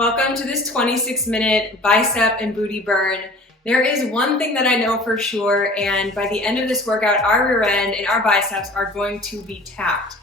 Welcome to this 26-minute bicep and booty burn. There is one thing that I know for sure, and by the end of this workout, our rear end and our biceps are going to be tapped.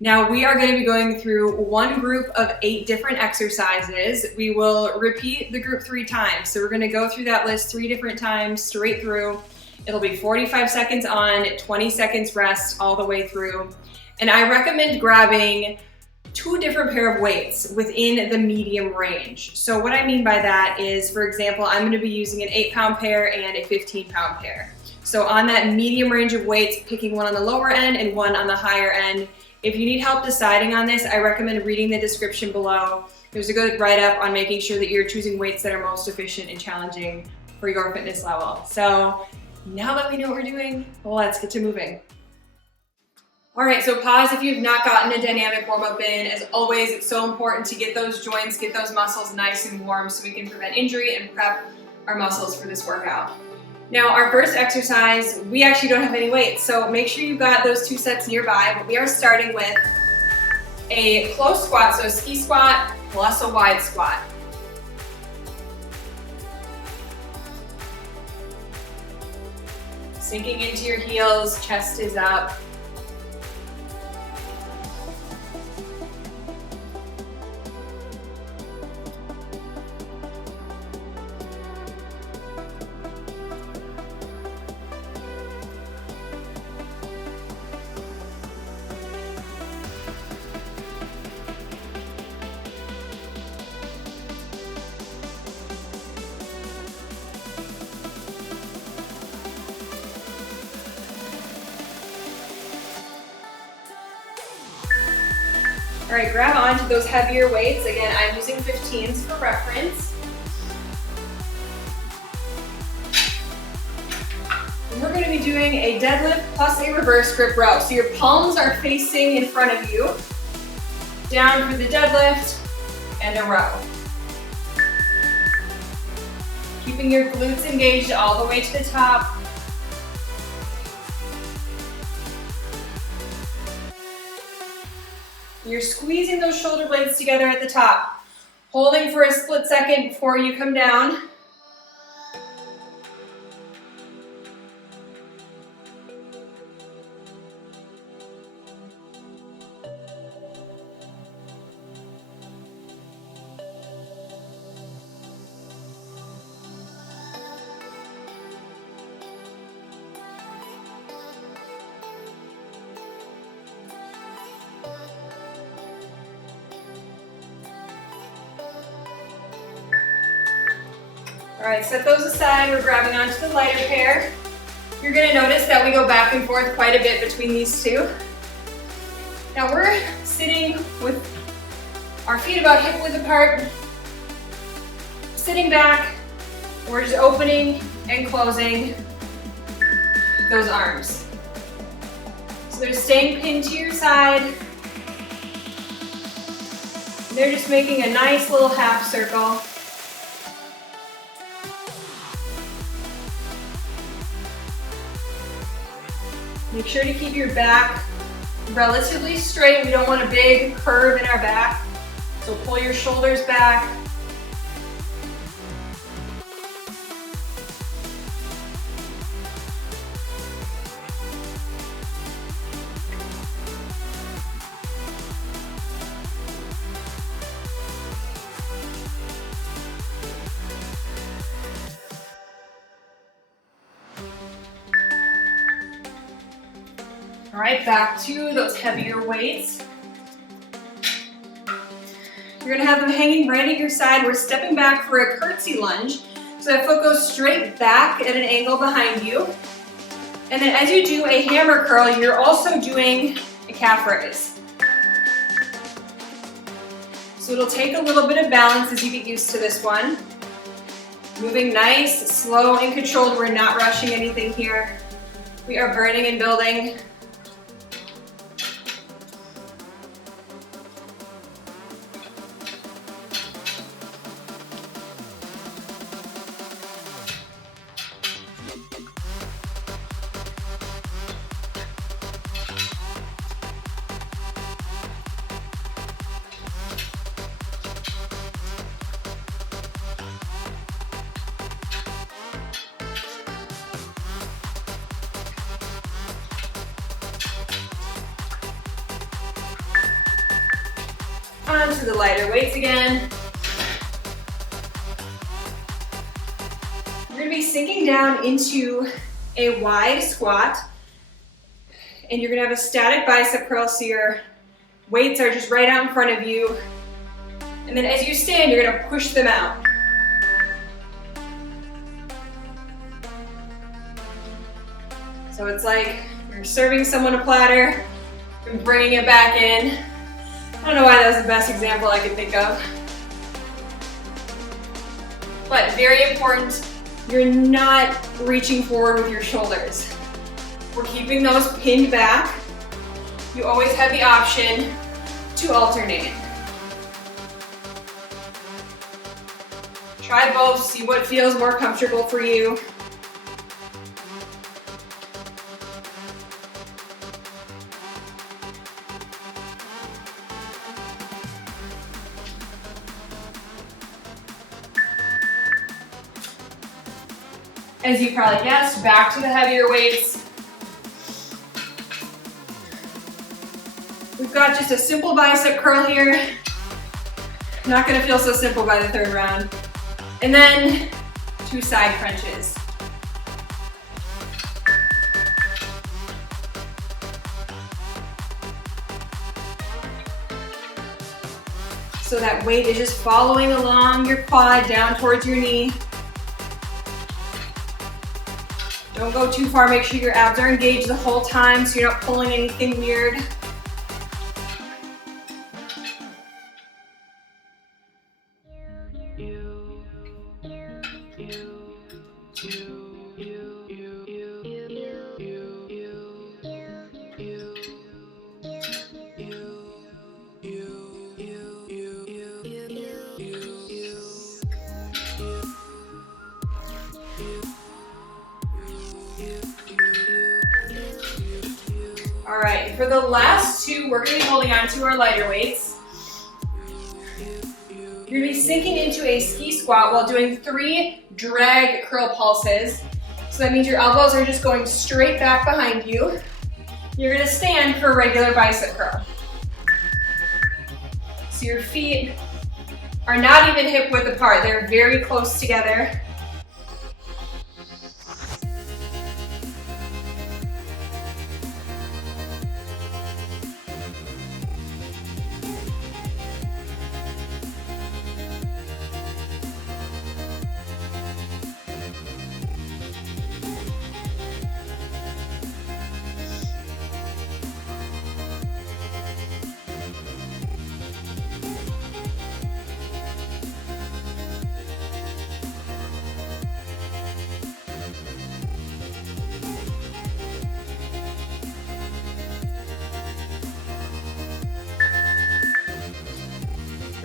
Now, we are going to be going through one group of 8 different exercises. We will repeat the group 3 times. So we're going to go through that list 3 different times straight through. It'll be 45 seconds on, 20 seconds rest all the way through. And I recommend grabbing 2 different pair of weights within the medium range. So what I mean by that is, for example, I'm going to be using an 8-pound pair and a 15-pound pair. So on that medium range of weights, picking one on the lower end and one on the higher end. If you need help deciding on this, I recommend reading the description below. There's a good write-up on making sure that you're choosing weights that are most efficient and challenging for your fitness level. So now that we know what we're doing, let's get to moving. All right, so pause if you've not gotten a dynamic warm-up in. As always, it's so important to get those joints, get those muscles nice and warm so we can prevent injury and prep our muscles for this workout. Now, our first exercise, we actually don't have any weights, so make sure you've got those 2 sets nearby. But we are starting with a close squat, so a ski squat plus a wide squat. Sinking into your heels, chest is up. All right, grab onto those heavier weights. Again, I'm using 15s for reference. And we're going to be doing a deadlift plus a reverse grip row. So your palms are facing in front of you. Down for the deadlift and a row. Keeping your glutes engaged all the way to the top. You're squeezing those shoulder blades together at the top, holding for a split second before you come down. All right, set those aside. We're grabbing onto the lighter pair. You're gonna notice that we go back and forth quite a bit between these 2. Now we're sitting with our feet about hip width apart, sitting back. We're just opening and closing those arms. So they're staying pinned to your side. They're just making a nice little half circle. Make sure to keep your back relatively straight. We don't want a big curve in our back. So pull your shoulders back. All right, back to those heavier weights. You're gonna have them hanging right at your side. We're stepping back for a curtsy lunge. So that foot goes straight back at an angle behind you. And then as you do a hammer curl, you're also doing a calf raise. So it'll take a little bit of balance as you get used to this one. Moving nice, slow, and controlled. We're not rushing anything here. We are burning and building. onto the lighter weights again. You're gonna be sinking down into a wide squat, and you're gonna have a static bicep curl, so your weights are just right out in front of you. And then as you stand, you're gonna push them out. So it's like you're serving someone a platter and bringing it back in. I don't know why that was the best example I could think of. But very important, you're not reaching forward with your shoulders. We're keeping those pinned back. You always have the option to alternate. Try both, see what feels more comfortable for you. As you probably guessed, back to the heavier weights. We've got just a simple bicep curl here. Not gonna feel so simple by the third round. And then 2 side crunches. So that weight is just following along your quad down towards your knee. Don't go too far, make sure your abs are engaged the whole time so you're not pulling anything weird. All right, for the last 2, we're gonna be holding on to our lighter weights. You're gonna be sinking into a ski squat while doing 3 drag curl pulses. So that means your elbows are just going straight back behind you. You're gonna stand for a regular bicep curl. So your feet are not even hip width apart, they're very close together.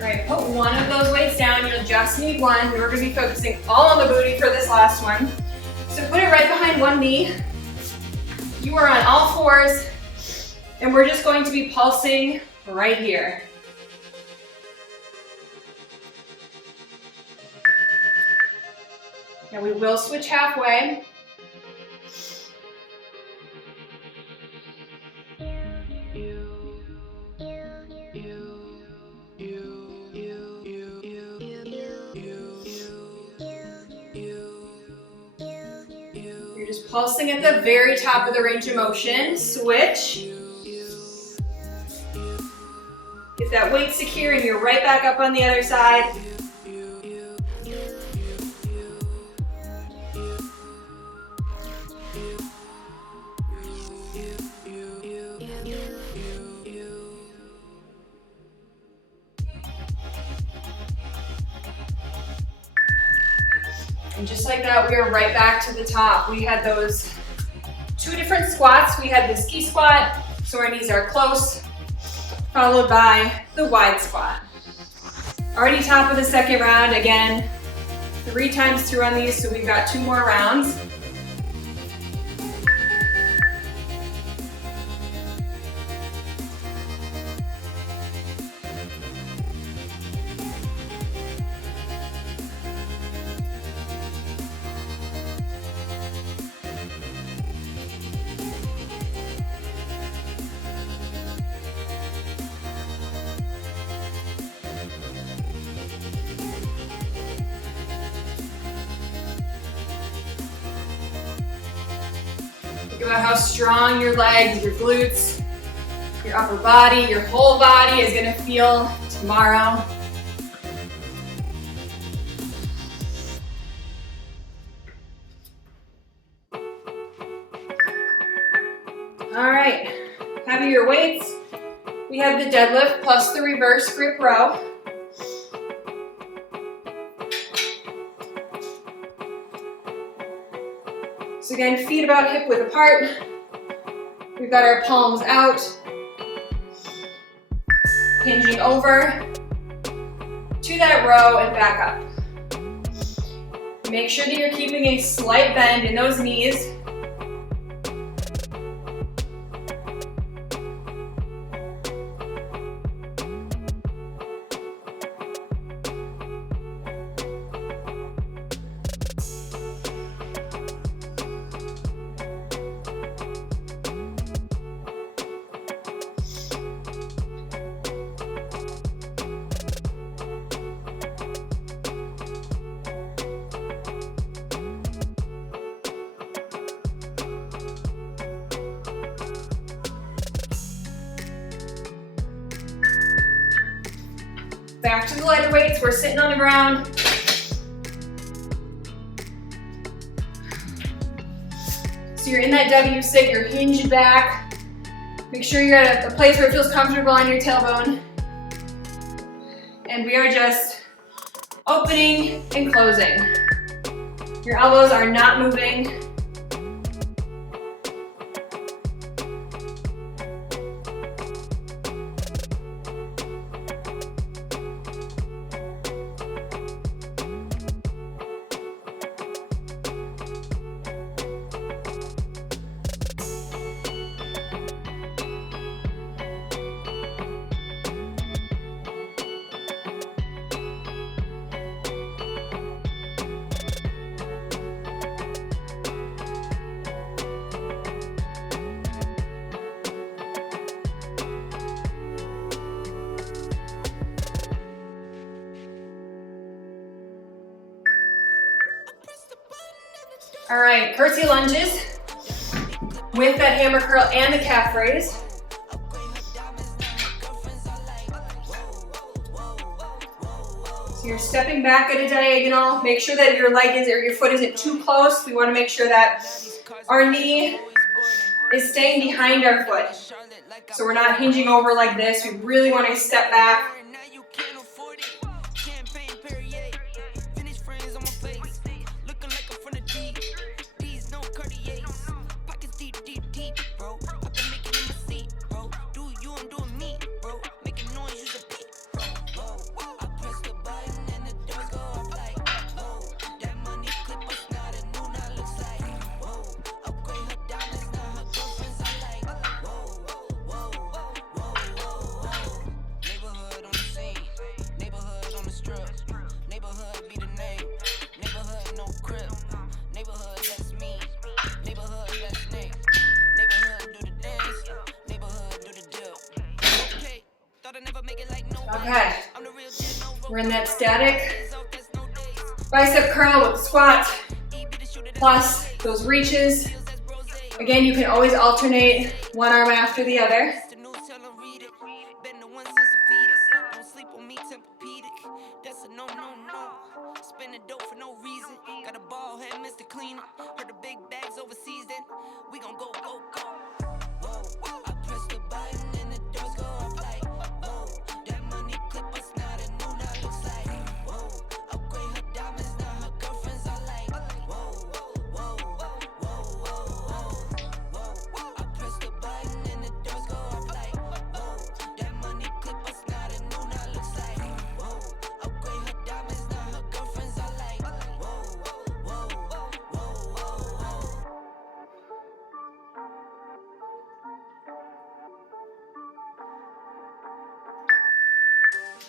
Right, put one of those weights down. You'll just need one. We're going to be focusing all on the booty for this last one. So put it right behind one knee. You are on all fours, and we're just going to be pulsing right here. Now we will switch halfway. Just pulsing at the very top of the range of motion. Switch. Get that weight secure and you're right back up on the other side. And just like that, we are right back to the top. We had those 2 different squats. We had the ski squat, so our knees are close, followed by the wide squat. Already top of the second round. Again, 3 times through on these, so we've got 2 more rounds. about how strong your legs, your glutes, your upper body, your whole body is gonna feel tomorrow. All right, have your weights. We have the deadlift plus the reverse grip row. So again, feet about hip width apart. We've got our palms out. Hinging over to that row and back up. Make sure that you're keeping a slight bend in those knees. Back to the lighter weights, we're sitting on the ground. So you're in that W sit, you're hinged back. Make sure you're at a place where it feels comfortable on your tailbone. And we are just opening and closing. Your elbows are not moving. All right, curtsy lunges with that hammer curl and the calf raise. So you're stepping back at a diagonal. Make sure that your leg is, or your foot isn't too close. We want to make sure that our knee is staying behind our foot. So we're not hinging over like this. We really want to step back. Okay, we're in that static bicep curl with the squat plus those reaches. Again, you can always alternate one arm after the other.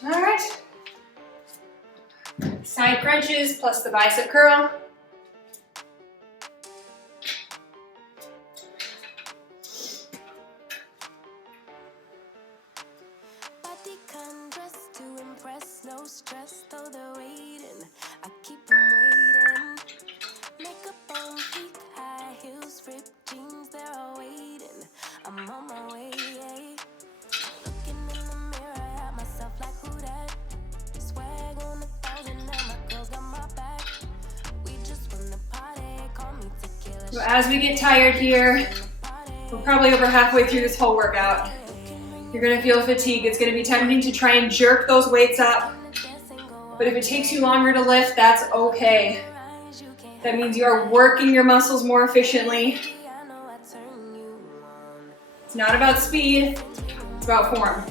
All right, side crunches plus the bicep curl. Makeup on peak, high heels, ripped jeans, they're So as we get tired here, we're probably over halfway through this whole workout. You're gonna feel fatigue. It's gonna be tempting to try and jerk those weights up. But if it takes you longer to lift, that's okay. That means you are working your muscles more efficiently. It's not about speed, it's about form.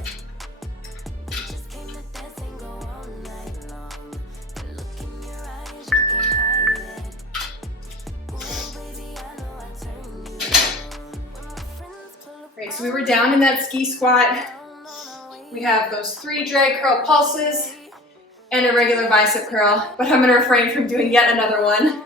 Great, so we were down in that ski squat. We have those 3 drag curl pulses and a regular bicep curl, but I'm gonna refrain from doing yet another one.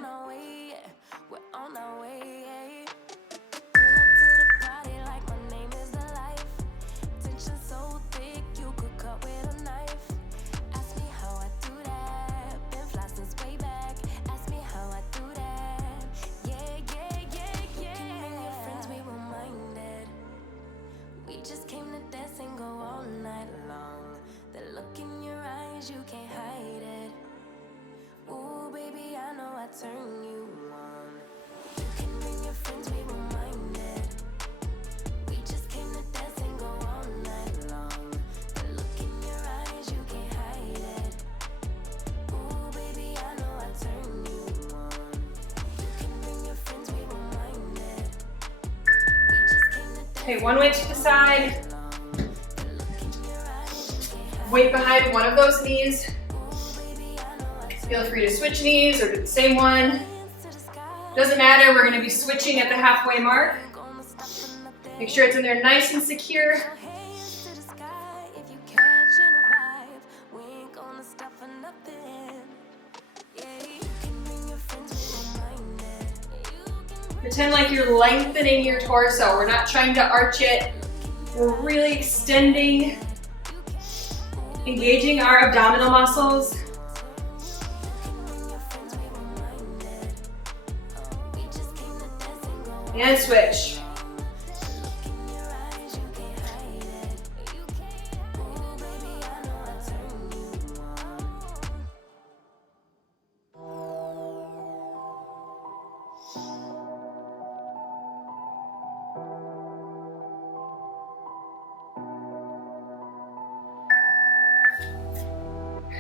Okay, one weight to the side. Weight behind one of those knees. Feel free to switch knees or do the same one. Doesn't matter, we're gonna be switching at the halfway mark. Make sure it's in there nice and secure. Pretend like you're lengthening your torso. We're not trying to arch it. We're really extending, engaging our abdominal muscles. And switch.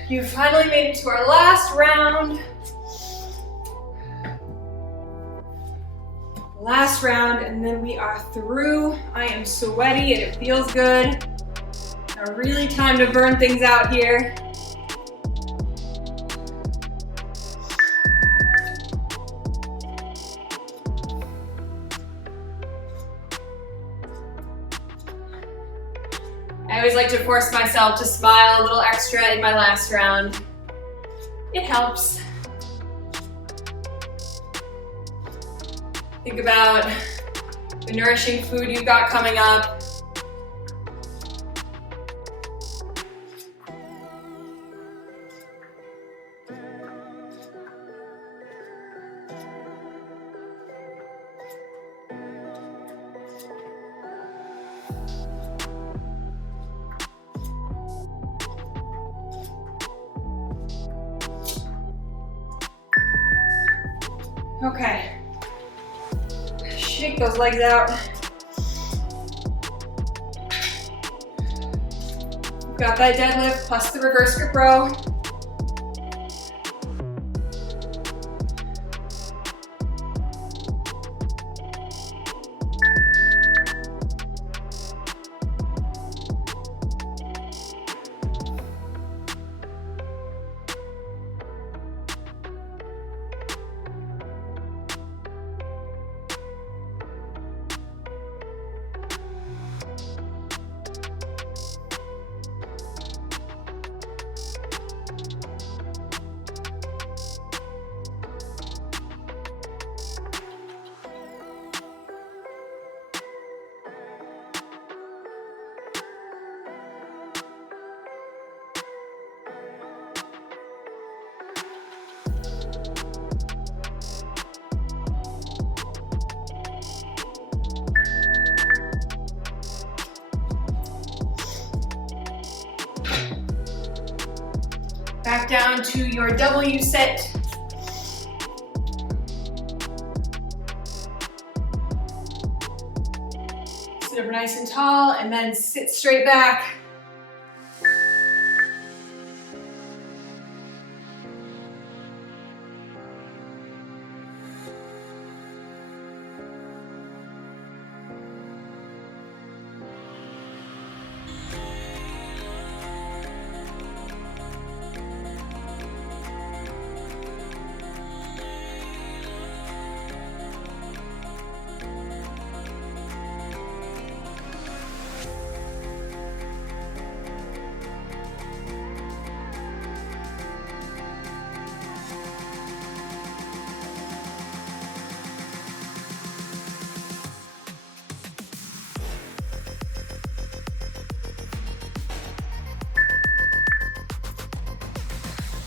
You finally made it to our last round. Last round, and then we are through. I am sweaty and it feels good. Now really time to burn things out here. I always like to force myself to smile a little extra in my last round. It helps. Think about the nourishing food you've got coming up. Okay. Shake those legs out. We've got that deadlift plus the reverse grip row. Back down to your W sit. Sit up nice and tall and then sit straight back.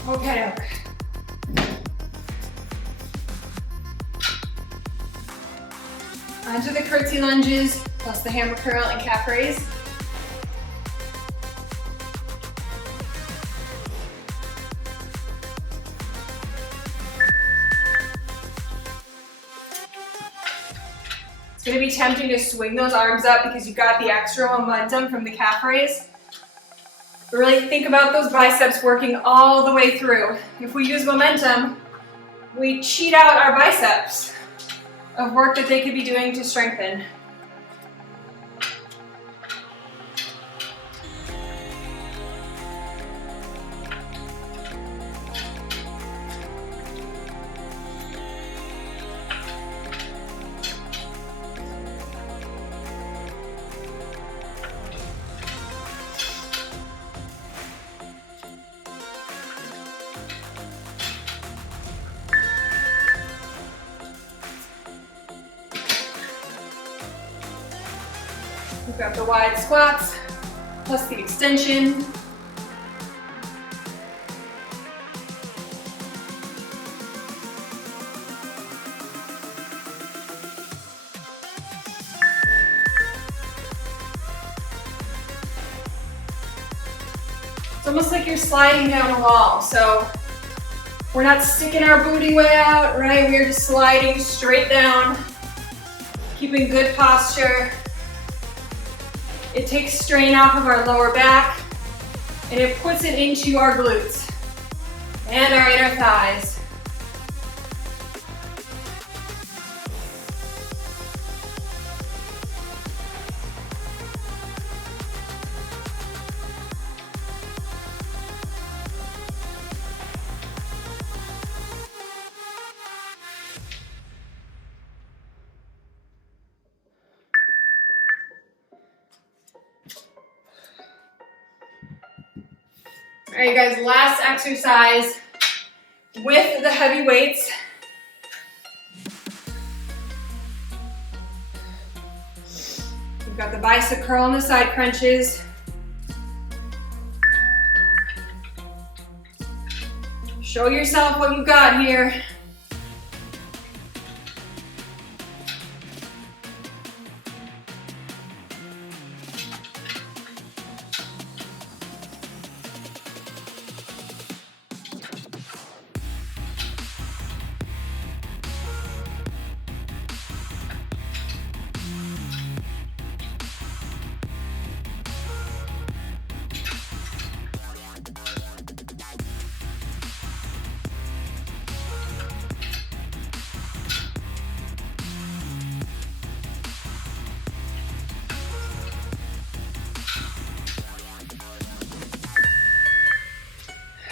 Okay. Onto the curtsy lunges, plus the hammer curl and calf raise. It's going to be tempting to swing those arms up because you've got the extra momentum from the calf raise. But really think about those biceps working all the way through. If we use momentum, we cheat out our biceps of work that they could be doing to strengthen. We've got the wide squats, plus the extension. It's almost like you're sliding down a wall. So we're not sticking our booty way out, right? We're just sliding straight down, keeping good posture. It takes strain off of our lower back, and it puts it into our glutes and our inner thighs. All right, guys, last exercise with the heavy weights. We've got the bicep curl and the side crunches. Show yourself what you've got here.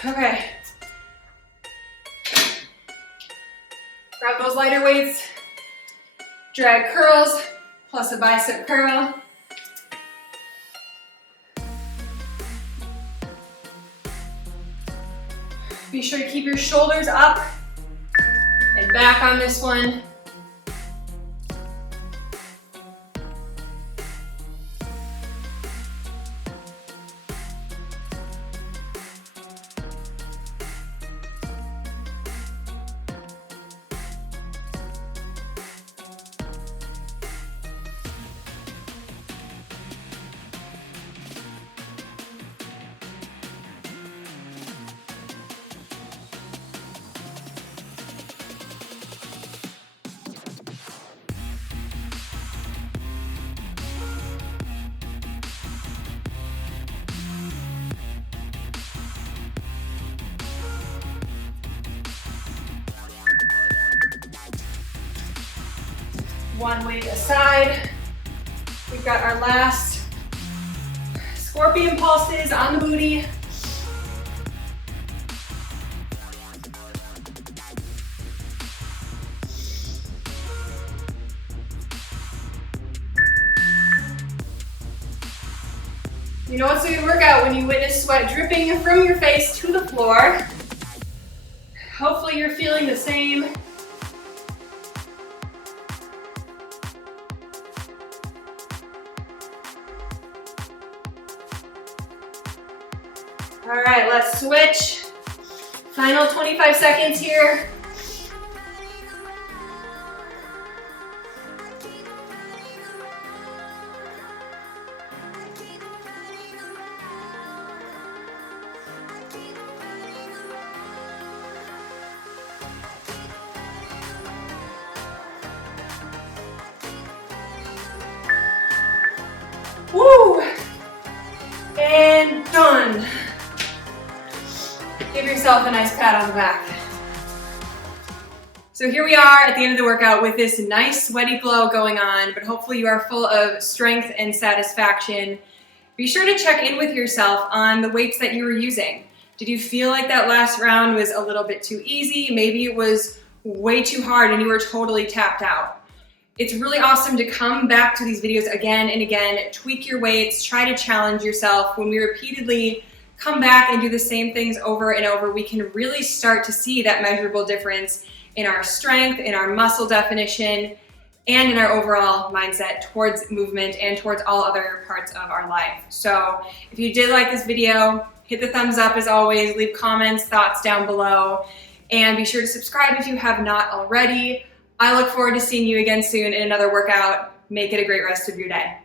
Okay. Grab those lighter weights. Drag curls plus a bicep curl. Be sure to keep your shoulders up and back on this one. one weight aside. We've got our last scorpion pulses on the booty. You know what's a good workout when you witness sweat dripping from your face to the floor. Hopefully you're feeling the same. All right, let's switch. Final 25 seconds here. Woo! And done. Give yourself a nice pat on the back. So here we are at the end of the workout with this nice sweaty glow going on, but hopefully you are full of strength and satisfaction. Be sure to check in with yourself on the weights that you were using. Did you feel like that last round was a little bit too easy? Maybe it was way too hard and you were totally tapped out. It's really awesome to come back to these videos again and again, tweak your weights, try to challenge yourself. When we repeatedly come back and do the same things over and over, we can really start to see that measurable difference in our strength, in our muscle definition, and in our overall mindset towards movement and towards all other parts of our life. So if you did like this video, hit the thumbs up as always, leave comments, thoughts down below, and be sure to subscribe if you have not already. I look forward to seeing you again soon in another workout. Make it a great rest of your day.